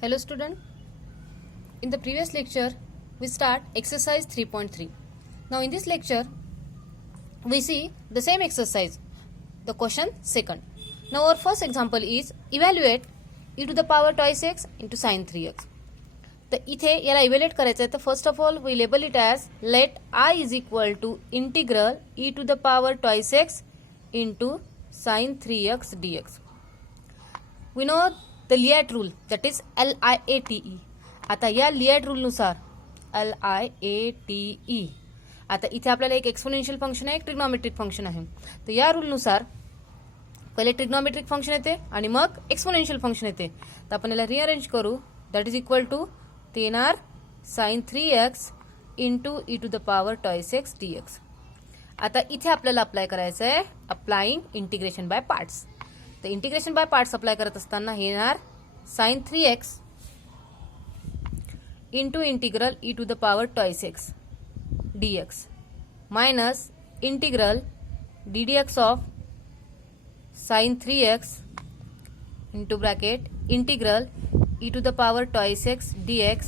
Hello student, in the previous lecture we start exercise 3.3. Now in this lecture we see the same exercise, the question second. Now our first example is evaluate e to the power twice x into sin 3x. तर इथे याला evaluate करायचं आहे तर first of all we label it as let I is equal to integral e to the power twice x into sine 3x dx. We know the LIATE rule that is LIATE. आता या लिएट रूलनुसार LIATE आता इथे आपल्याला एक exponential function आहे, एक trigonometric function आहे. तर या रूलनुसार पहिले ट्रिग्नॉमेट्रिक फंक्शन येते आणि मग एक्सपोनेन्शियल फंक्शन येते. तर आपण याला रिअरेंज करू. दॅट इज इक्वल टू ते येणार sine 3x into e to the power twice x dx. आता इथे आपल्याला अप्लाय करायचं आहे अप्लाइंग इंटिग्रेशन बाय पार्ट्स. तर इंटिग्रेशन बाय पार्ट्स अप्लाय करत असताना हे येणार sine 3x into integral e to the power twice x dx minus integral ddx of sine 3x into bracket integral e to the power twice x dx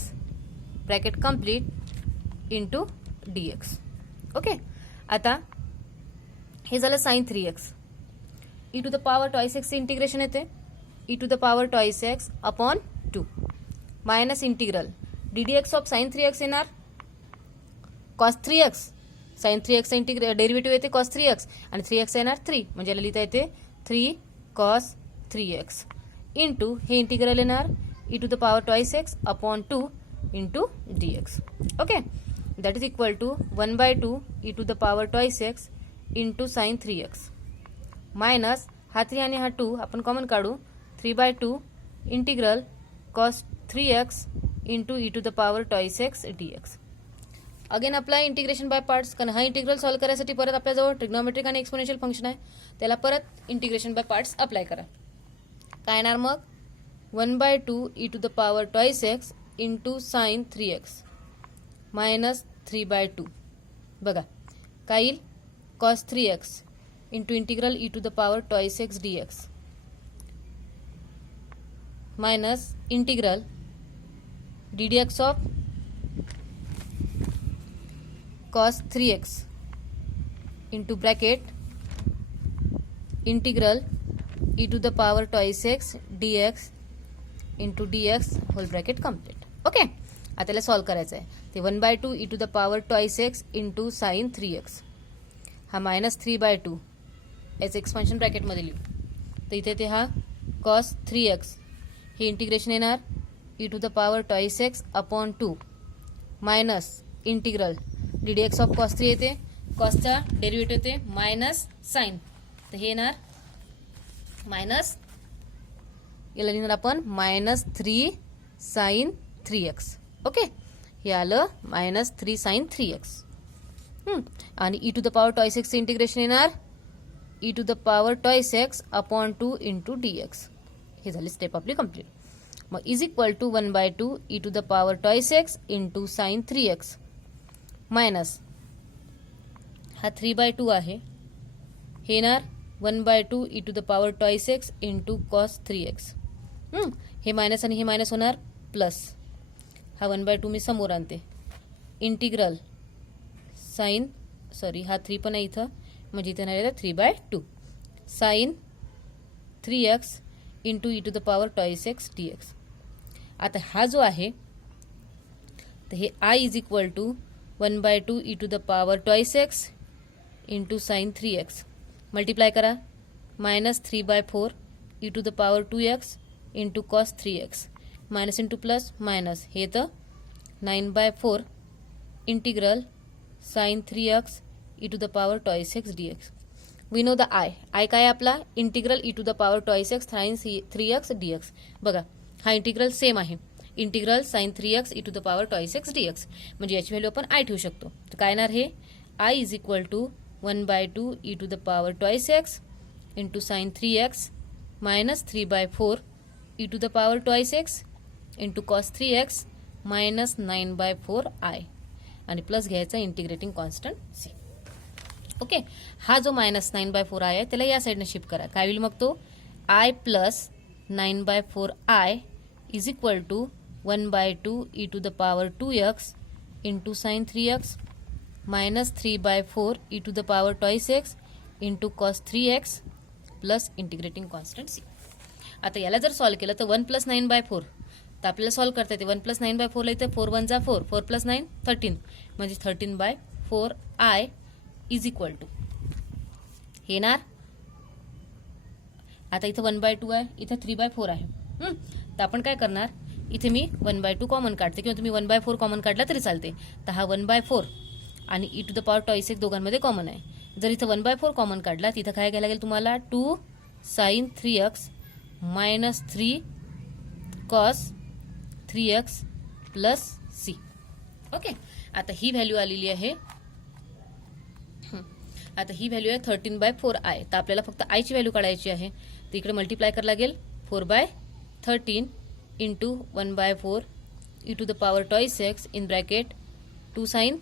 bracket complete into dx. Okay, आता हे झालं sine 3x. e to the power twice x integration येते e to the power twice x upon 2 minus integral ddx of sine 3x येणार cos 3x. Sine 3x integrate derivative येते cos 3x आणि 3x येणार 3 म्हणजे याला लिहिता येते 3 cos 3x into हे इंटिग्रल येणार e to the power twice x upon 2 into dx. Okay, that is equal to 1 by 2 e to the power twice x into sin 3x minus हा 3 आणि हा 2 आपण कॉमन काढू 3 by 2 integral cos 3x into e to the power twice x dx. Again apply integration by parts, कारण हा integral solve करण्यासाठी परत आपल्याजवळ ट्रिग्नॉमेट्रिक आणि एक्सपोनेन्शियल फंक्शन आहे, त्याला परत इंटिग्रेशन बाय पार्ट्स अप्लाय करा. काय येणार मग 1 by 2 e to the power twice x into sin 3x minus 3 by 2. बघा काय येईल cos 3x into integral e to the power twice x dx minus integral ddx of cos 3x into bracket integral e to the power twice x dx into dx whole bracket complete. Okay, आता त्याला solve करायचं आहे. ते 1 by 2 e to the power twice x into sine 3x हा minus 3 by 2 याचं expansion ब्रॅकेटमध्ये लिहू. तर इथे ते हा कॉस 3x हे इंटिग्रेशन येणार e to the power twice x upon 2 minus integral ddx of cos 3 येते, कॉसचा डेरिव्हेटिव्ह येते मायनस साइन, तर हे येणार मायनस याला लिहिणार आपण मायनस 3 साइन 3x. ओके, हे आलं मायनस 3 साइन 3x. आणि e to the power twice x integration येणार e to the power twice x upon 2 into dx. हे झाली स्टेप आपली कम्प्लीट. मग is equal to 1 by 2 e to the power twice x into sine 3x minus हा 3 by 2 आहे, हे येणार 1 by 2 e to the power twice x into cos 3x. हे minus आणि हे मायनस होणार प्लस, हा 1 by 2 मी समोर आणते इंटिग्रल साइन सॉरी हा 3 पण आहे इथं म्हणजे इथे येणार 3 by 2 sine 3x into e to the power twice x dx. आता हा जो आहे तर हे I is equal to 1 by 2 e to the power twice x into sine 3x multiply करा minus 3 by 4 e to the power 2x into cos 3x minus into plus minus हे तर 9 by 4 integral sine 3x e to the power twice x dx. We know the I काय आपला integral e to the power twice x sine 3x dx. बघा हा integral same आहे, integral sine 3x e to the power twice x dx म्हणजे याची value आपण I ठेवू शकतो. तर काय येणार हे I is equal to 1 by 2 e to the power twice x into sine 3x minus 3 by 4 e to the power twice x into cos 3x minus 9 by 4 I आणि प्लस घ्यायचा integrating constant C. Okay, हा जो minus 9 by 4 I आहे त्याला या साईडने shift करा. काय होईल मग तो I plus 9 by 4 I is equal to 1/2 e to the power 2x into sin 3x minus 3/4 e to the power twice x into cos 3x plus integrating constant C. आता याला जर सॉल्व्ह केलं तर 1 + 9/4 तर आपल्याला सॉल्व्ह करता येते. 1 + 9/4 ला इथे 4 1 जा 4, 4 + 9 13 म्हणजे 13/4 I इज इक्वल टू हे येणार. आता इथं 1/2 आहे, इथं 3/4 आहे. तर आपण काय करणार, इथे मी 1/2 कॉमन काढते किंवा तुम्ही 1/4 कॉमन काढला तरी चालते. तर हा 1/4 आणि e to the power twice x दोघांमध्ये कॉमन आहे. जर इथं 1/4 कॉमन काढला तिथं काय घ्यायला लागेल तुम्हाला 2 sin 3x minus 3 cos 3x plus c. Okay. आता ही व्हॅल्यू आलेली आहे. आता ही व्हॅल्यू आहे 13/4 I. तर आपल्याला फक्त I ची व्हॅल्यू काढायची आहे. तर इकडे मल्टिप्लाय करायला लागेल 4/13 into 1/4 e to the power twice x in bracket 2 sin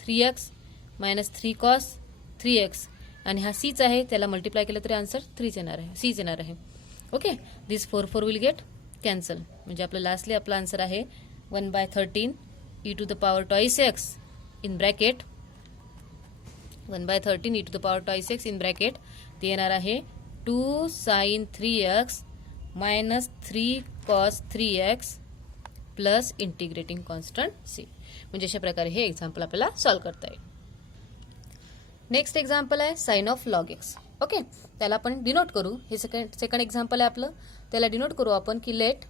3x minus 3 cos 3x आणि हा cच आहे, त्याला मल्टिप्लाय केलं तरी आन्सर 3 येणार आहे, cच येणार आहे. Okay. This 4 will get cancel म्हणजे आपलं लास्टली आपला आन्सर आहे 1/13 e to the power twice x in bracket 1/13 e to the power twice x in bracket ते येणार आहे 2 sin 3x minus 3 cos 3x plus integrating constant c. म्हणजे अशा प्रकारे हे एक्झाम्पल आपल्याला सॉल्व्ह करता येईल. नेक्स्ट एक्झाम्पल आहे sine of log x. Okay. त्याला आपण डिनोट करू. हे सेकंड एक्झाम्पल आहे आपलं. त्याला डिनोट करू आपण की let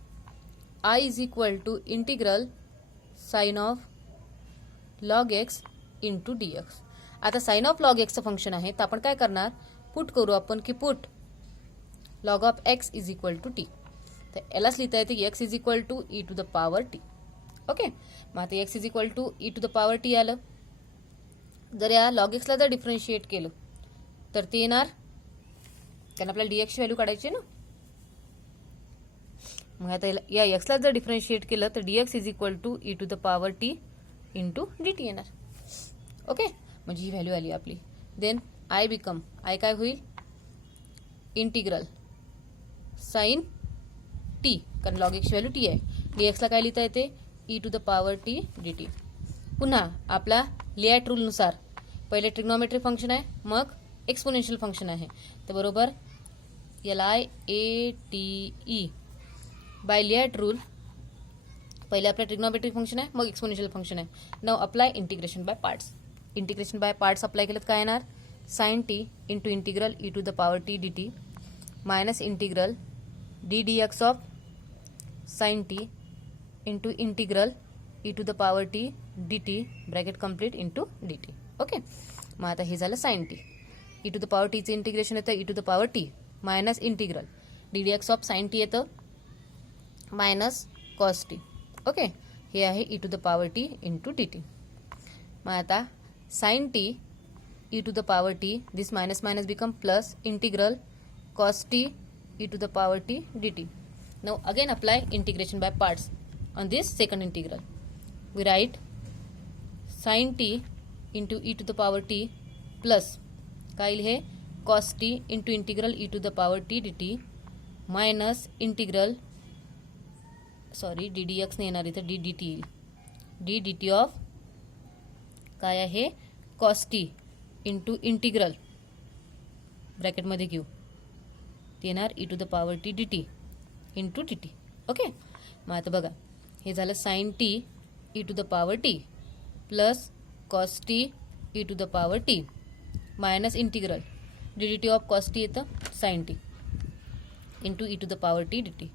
I is equal to integral sine of log x into dx. आता साइन ऑफ लॉग एक्सचं फंक्शन आहे तर आपण काय करणार, पुट करू आपण की put log of x is equal to t. तर यालाच लिहिता येते की x is equal to e to the power t. Okay. मग आता x is equal to e to the power t आलं. जर या लॉग एक्सला जर डिफरन्शिएट केलं तर ते येणार, कारण आपल्याला डीएक्सची व्हॅल्यू काढायची आहे ना. मग आता या एक्सला जर डिफरन्शिएट केलं तर dx is equal to e to the power t into d t येणार. ओके. म्हणजे ही व्हॅल्यू आली आपली. देन आय बिकम, आय काय होईल इंटिग्रल साइन टी, कारण लॉग एक्सची व्हॅल्यू टी आहे. डीएक्सला काय लिहिता येते e to the power t d t. पुन्हा आपला लियाट रूलनुसार पहिले ट्रिग्नॉमेट्रिक फंक्शन आहे मग एक्सपोनेन्शियल फंक्शन आहे. तर बरोबर LIATE बाय लियाट रूल पहिले आपलं ट्रिग्नॉमेट्रिक फंक्शन आहे मग एक्सपोनेन्शियल फंक्शन आहे. नाव apply integration by parts. Integration by parts apply केलं काय येणार sine t into integral e to the power t d t minus integral d d x of sine t into integral e to the power t d t bracket complete into d t. Okay. मग आता हे झालं sine t. E to the power टीचं integration येतं e to the power t minus integral d d x of sine t येतं minus cos t. Okay. हे आहे e to the power t into d t. मग आता sine t e to the power t this minus minus become plus integral cos t e to the power t dt. Now again apply integration by parts on this second integral. We write sin t into e to the power t plus काय हे cos t into integral e to the power t dt minus integral ddx नाही येणार इथं ddt येईल ddt of काय आहे cos t into integral ब्रॅकेटमध्ये घेऊ येणार e to the power t d t into t t. Okay. मग आता बघा हे झालं sine t e to the power t plus cos t e to the power t minus integral d d t of cos t येतं sine t into e to the power t d t.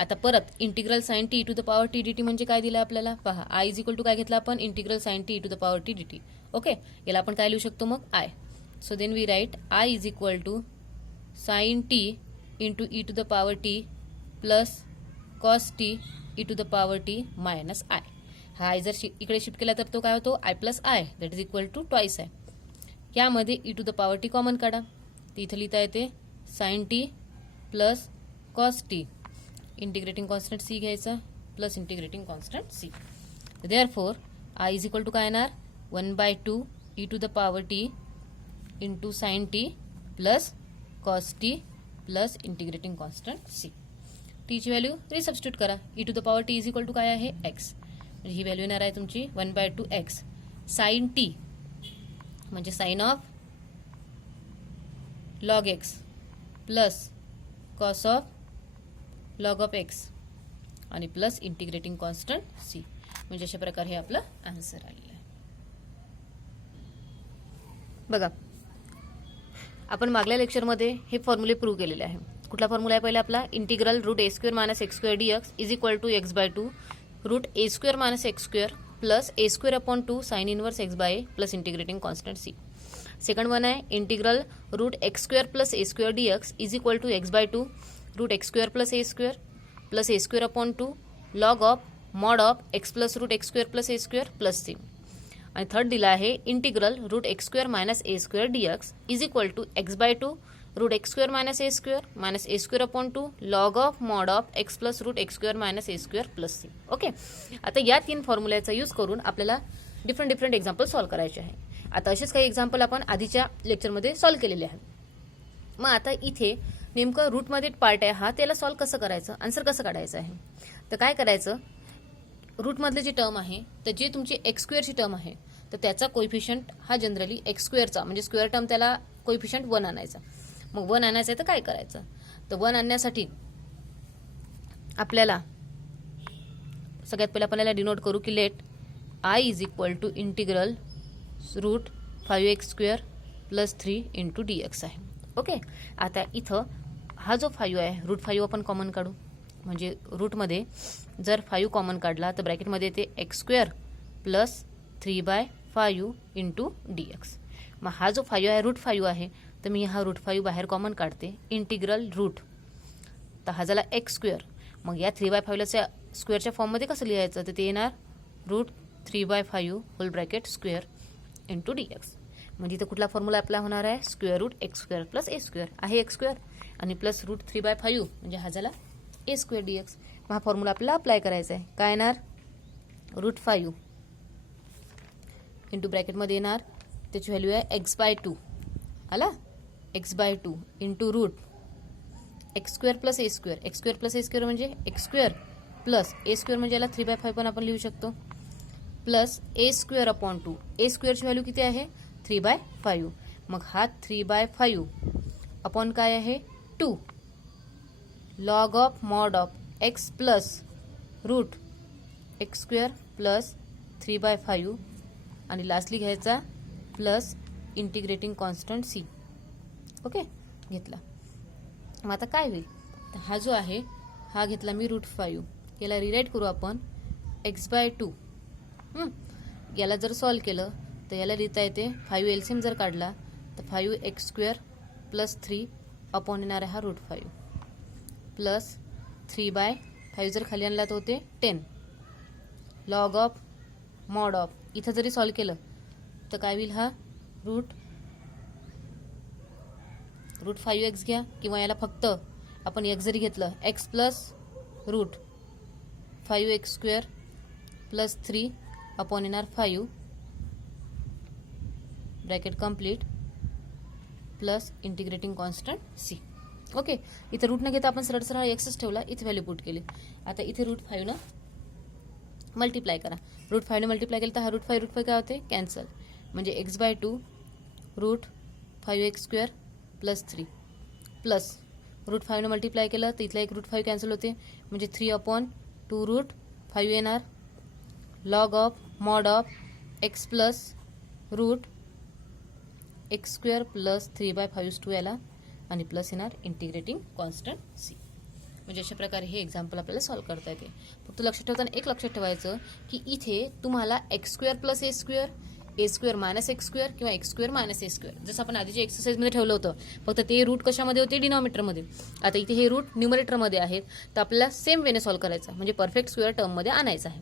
आता परत integral sine t e to the power t d t म्हणजे काय दिलं आपल्याला पहा I is equal to काय घेतलं आपण integral sine t e to the power t d t. Okay. याला आपण काय लिहू शकतो मग I. So then we write I is equal to sine t into e to the power t plus cos t e to the power t minus I. हा I जर इकडे shift केला तर तो काय होतो I plus I that is equal to twice I. यामध्ये e to the power t common काढा तर इथं लिहिता येते sine t plus cos t integrating constant C घ्यायचा plus integrating constant C. Therefore I is equal to काय येणार 1/2 e to the power t into sine t plus cos t plus integrating constant c. टीची value resubstitute करा. E to the power t is equal to काय आहे x, म्हणजे ही value येणार आहे तुमची 1/2 एक्स साइन टी म्हणजे sine of log x plus cos of log of x आणि प्लस इंटिग्रेटिंग कॉन्स्टंट सी. म्हणजे अशा प्रकारे हे आपलं आन्सर आलेलं आहे. बघा आपण मागल्या लेक्चरमध्ये हे फॉर्म्युले प्रूव्ह केलेले आहे. कुठला फॉर्म्युला आहे पहिला आपला, integral root a square minus x square d x is equal to x/2 root a square minus x square plus a square upon 2 sine inverse x by a plus integrating constant C. Second one आहे integral root x square plus a square d x is equal to x/2 root x square plus a square upon 2 log of mod of x plus root x square plus a square plus C. आणि third दिला आहे integral root x square minus a square d x is equal to x/2 root x square minus a square upon 2 log of mod of x plus root x square minus a square plus C. Okay, आता या 3 फॉर्म्युल्याचा use करून आपल्याला different example solve करायचे आहे. आता असेच काही example आपण आधीच्या लेक्चरमध्ये सॉल्व्ह केलेले आहे. मग आता इथे नेमकं रूटमध्ये पार्ट आहे हा, त्याला सॉल्व्ह कसं करायचं, आन्सर कसं काढायचं आहे. तर काय करायचं, रूटमधले जी टर्म आहे तर जे तुमची एक्स स्क्वेअरची टर्म आहे तर त्याचा कोइफिशियंट हा जनरली एक्स स्क्वेअरचा म्हणजे स्क्वेअर टर्म त्याला कोइफिशियंट 1 आणायचा. मग 1 आणायचं आहे तर काय करायचं, तर 1 आणण्यासाठी आपल्याला सगळ्यात पहिला आपल्याला डिनोट करू की let I is equal to integral root 5x square plus 3 into d x आहे. ओके, आता इथं हा जो 5 आहे रूट 5 आपण कॉमन काढू. म्हणजे रूटमध्ये जर 5 कॉमन काढला तर ब्रॅकेटमध्ये येते x square plus 3/5 into d x. मग हा जो 5 आहे रूट 5 आहे तर मी हा रूट 5 बाहेर कॉमन काढते. इंटिग्रल रूट तर हा झाला एक्स स्क्वेअर. मग या 3/5ला स्क्वेअरच्या फॉर्ममध्ये कसं लिहायचं, तर ते येणार root 3/5 whole bracket square into d x. म्हणजे इथं कुठला फॉर्म्युला अप्लाय होणार आहे, square root x square plus a square आहे एक्स स्क्वेअर आणि प्लस रूट 3/5 म्हणजे हा झाला ए स्क्वेअर डी एक्स. हा फॉर्म्युला आपल्याला अप्लाय करायचा आहे. काय येणार, रूट 5 इंटू ब्रॅकेटमध्ये येणार त्याची व्हॅल्यू आहे x/2 आला x/2 into root x square plus a square. X square plus a square म्हणजे x square plus a square म्हणजे याला 3/5 पण आपण लिहू शकतो plus a square upon 2. A स्क्वेअरची व्हॅल्यू किती आहे 3/5. मग हा 3/5 अपॉन काय आहे 2 log of mod of x plus root x square plus 3/5 आणि लास्टली घ्यायचा plus integrating constant C. Okay, घेतला. मग आता काय होईल, तर हा जो आहे हा घेतला मी रूट 5, याला रिराईट करू आपण x/2. याला जर सॉल्व्ह केलं तर याला लिहिता येते 5 एलसीएम जर काढला तर 5x स्क्वेअर प्लस 3 अपॉन येणार आहे हा रूट 5 प्लस 3/5 जर खाली आणला तर होते 10 लॉग ऑफ मॉड ऑफ. इथं जरी सॉल्व्ह केलं तर काय होईल, हा रूट 5x घ्या किंवा याला फक्त आपण x जरी घेतलं x plus root 5x square plus 3 upon येणार 5 bracket complete plus integrating constant C. Okay, इथे रूट न घेता आपण सरळ सरळ एक्सच ठेवला, इथे व्हॅल्यू पुट केली. आता इथे रूट 5 न मल्टिप्लाय करा. रूट 5 ने मल्टिप्लाय केलं तर हा रूट 5 काय होते कॅन्सल. म्हणजे x/2 root 5x square plus 3 plus root 5 ने मल्टिप्लाय केलं तर इथला एक रूट 5 कॅन्सल होते म्हणजे 3/2 रूट 5 येणार log of mod of x plus root x square plus 3/5 to याला आणि प्लस येणार इंटिग्रेटिंग कॉन्स्टंट सी. म्हणजे अशा प्रकारे हे एक्झाम्पल आपल्याला सॉल्व्ह करता येते. फक्त लक्षात ठेवताना एक लक्षात ठेवायचं की इथे तुम्हाला x square plus a square minus x square किंवा x square minus a square जसं आपण आधीच्या एक्सरसाइजमध्ये ठेवलं होतं, फक्त ते रूट कशामध्ये होते डिनॉमिनेटरमध्ये. आता इथे हे रूट न्यूमरेटरमध्ये आहेत तर आपल्याला सेम वेने सॉल्व्ह करायचं म्हणजे परफेक्ट स्क्वेअर टर्ममध्ये आणायचं आहे.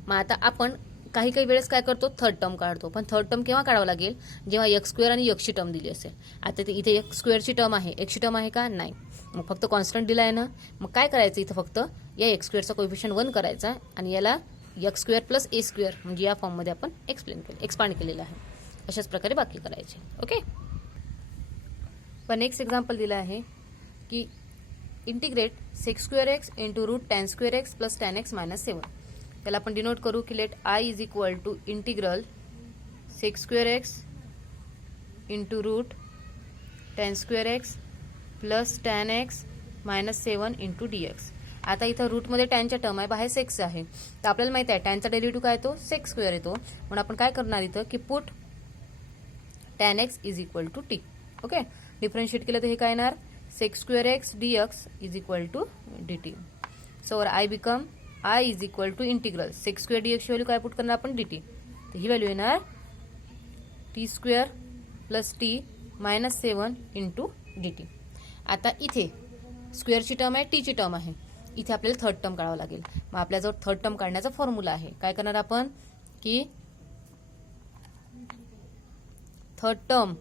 मग आता आपण काही वेळेस काय करतो थर्ड टर्म काढतो, पण थर्ड टर्म केव्हा काढावं लागेल जेव्हा एक्स स्क्वेअर आणि एक्सची टर्म दिली असेल. आता ते इथे एक्स स्क्वेअरची टर्म आहे एक्सची टर्म आहे का नाही, मग फक्त कॉन्स्टंट दिला आहे ना, मग काय करायचं इथं फक्त या एक्स स्क्वेअरचा कोएफिशियंट 1 करायचा आणि याला x square plus a square म्हणजे या फॉर्ममध्ये आपण एक्सपांड केलेलं आहे. अशाच प्रकारे बाकी करायचे. ओके, पण नेक्स्ट एक्झाम्पल दिलं आहे की integrate sec square x into root tan square x plus tan x minus 7. त्याला आपण डिनोट करू की let I is equal to integral sec square x into root tan square x plus tan x minus 7 into d x. आता इथं रूटमध्ये टॅनच्या term आहे, बाहेर sex आहे, तर आपल्याला माहिती आहे टॅनचा डेरिव्हेटिव्ह काय येतो, सेक स्क्वेअर येतो. म्हणून आपण काय करणार इथं की put tan x is equal to t. Okay, differentiate केलं तर हे काय येणार sec square x d x is equal to d t. So I become I is equal to integral sec square d एक्सची व्हॅल्यू काय put करणार आपण d t. तर ही व्हॅल्यू येणार t square plus t minus 7 into d t. आता इथे स्क्वेअरची term आहे, टीची टर्म आहे, इथे आपल्याला थर्ड टर्म काढावं लागेल. मग आपल्याजवळ थर्ड टर्म काढण्याचा फॉर्म्युला आहे. काय करणार आपण की third term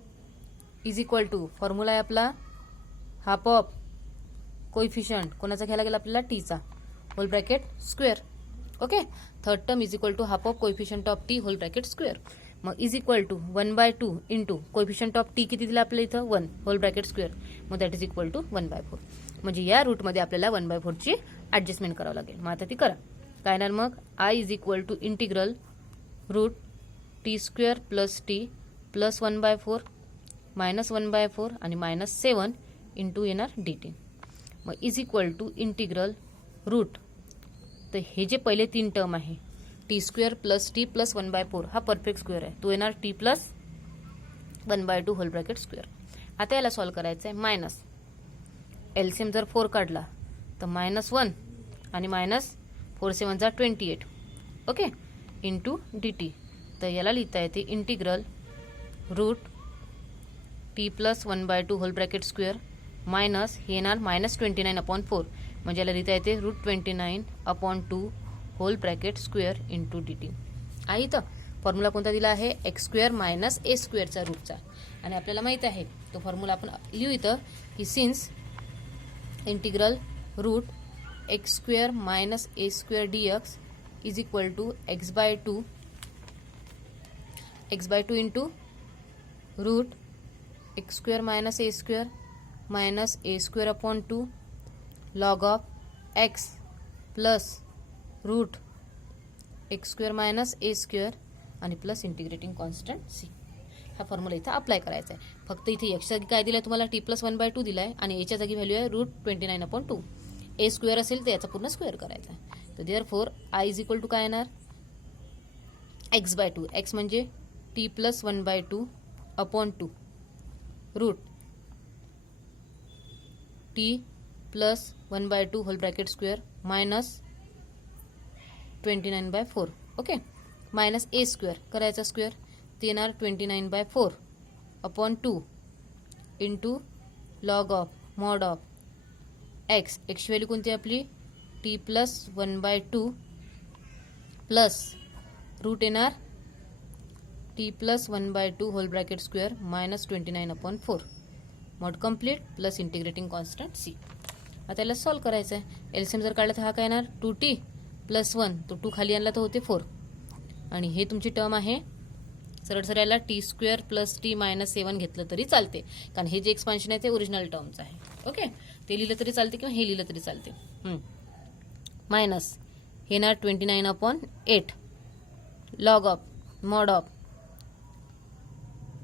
is equal to formula आहे आपला हाफ ऑफ कोइफिशियंट कोणाचा घ्यायला लागेल आपल्याला टीचा whole bracket square. Okay, third term is equal to half of coefficient of t whole bracket square. मग is equal to 1/2 into coefficient of t किती दिला आपल्याला इथं 1 होल ब्रॅकेट स्क्वेअर. मग दॅट इज इक्वल टू 1/4. म्हणजे या रूटमध्ये आपल्याला 1/4 ची ऍडजस्टमेंट करावं लागेल. मग आता ती करा. काय येणार मग I is equal to integral root t square plus t plus 1/4 minus 1/4 आणि मायनस 7 इंटू येणार डी टी. मग is equal to integral root, तर हे जे पहिले 3 टर्म आहे t square plus t plus 1/4 हा परफेक्ट स्क्वेअर आहे, तो येणार t plus 1/2 whole bracket square. आता याला सॉल्व्ह करायचं आहे. मायनस एलसीएम जर 4 काढला तर -1 आणि -4 7 जा 28. Okay, into d t. तर याला लिहिता येते integral root t plus 1/2 whole bracket square minus हे येणार -29/4. म्हणजे याला लिहिता येते root 29/2 whole bracket square into d t. आहे इथं फॉर्म्युला कोणता दिला आहे एक्स स्क्वेअर मायनस ए स्क्वेअरचा रूटचा. आणि आपल्याला माहित आहे तो फॉर्म्युला आपण लिहू इथं की since integral root x square minus a square d x is equal to x/2 into root x square minus a square upon 2 log of x plus root x square minus a square आणि plus integrating constant C. हा formula इथं apply करायचा आहे. फक्त इथे एक्सच्या जागी काय दिलं तुम्हाला टी प्लस 1/2 दिलाय आणि एच्या जागी व्हॅल्यू आहे रूट 29/2. ए स्क्वेअर असेल तर याचा पूर्ण स्क्वेअर करायचा आहे. तर therefore I is equal to काय येणार x/2. एक्स म्हणजे t plus 1/2 upon 2 root t plus 1/2 whole bracket square minus 29/4. Okay, minus a square करायचा स्क्वेअर ते येणार 29/4 upon 2 into log of mod of x. एक्सची व्हॅल्यू कोणती आपली टी प्लस 1/2 प्लस रूट येणार t plus 1/2 whole bracket square minus 29/4 mod complete plus integrating constant C. आता याला solve करायचं आहे. एलसीएम जर काढला तर हा काय येणार 2t प्लस 1, तो 2 खाली आणला तर होते 4 आणि हे तुमची टर्म आहे. सरळ सरळ याला T square plus t minus 7 घेतलं तरी चालते, कारण हे जे एक्सपान्शन आहे ते ओरिजिनल टर्मचं आहे. ओके, ते लिहिलं तरी चालते किंवा हे लिहिलं तरी चालते. मायनस हे येणार 29/8 log of mod of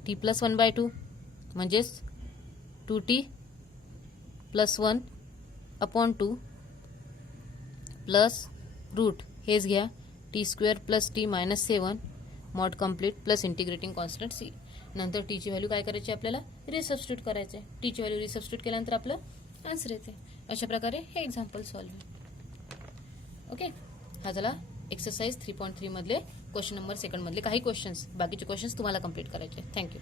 T plus 1/2 म्हणजेच 2t plus 1 upon 2 plus root हेच घ्या t square plus t minus 7 mod complete plus integrating constant C. नंतर टीची व्हॅल्यू काय करायची आपल्याला रिसबस्टिट्यूट करायचं आहे. टीची व्हॅल्यू रिसबस्टिट्यूट केल्यानंतर आपलं आन्सर येते. अशा प्रकारे हे एक्झाम्पल सॉल्व्ह आहे. ओके, हा झाला एक्सरसाइज 3.3 मधले क्वेश्चन नंबर 2 मधले काही क्वेश्चन्स. बाकीचे क्वेश्चन्स तुम्हाला कम्प्लीट करायचे. थँक्यू.